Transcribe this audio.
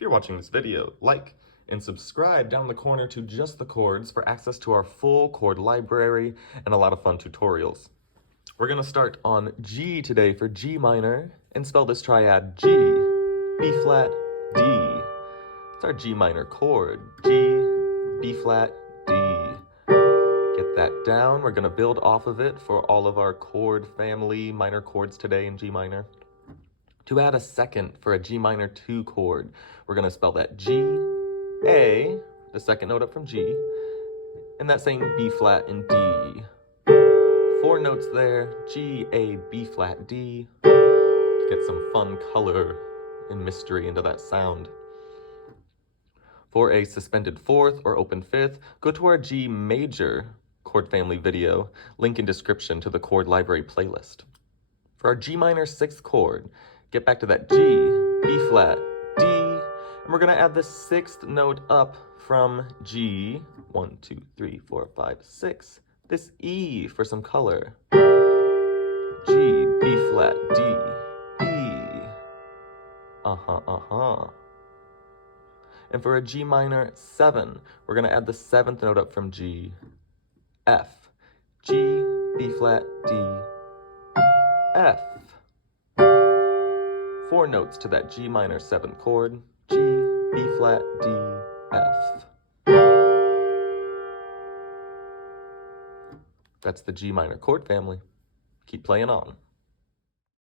If you're watching this video, like and subscribe down the corner to Just the Chords for access to our full chord library and a lot of fun tutorials. We're going to start on G today for G minor and spell this triad G, B flat, D. It's our G minor chord, G, B flat, D. Get that down. We're going to build off of it for all of our chord family minor chords today in G minor. To add a second for a G minor 2 chord, we're going to spell that G, A, the second note up from G, and that same B flat and D. 4 notes there, G, A, B flat, D, to get some fun color and mystery into that sound. For a suspended 4th or open 5th, go to our G major chord family video, link in description to the chord library playlist. For our G minor 6th chord, get back to that G, B flat, D, and we're going to add the 6th note up from G, 1, 2, 3, 4, 5, 6, this E for some color, G, B flat, D, E, And for a G minor 7, we're going to add the 7th note up from G, F, G, B flat, D, F. 4 notes to that G minor 7 chord, G, B flat, D, F. That's the G minor chord family. Keep playing on.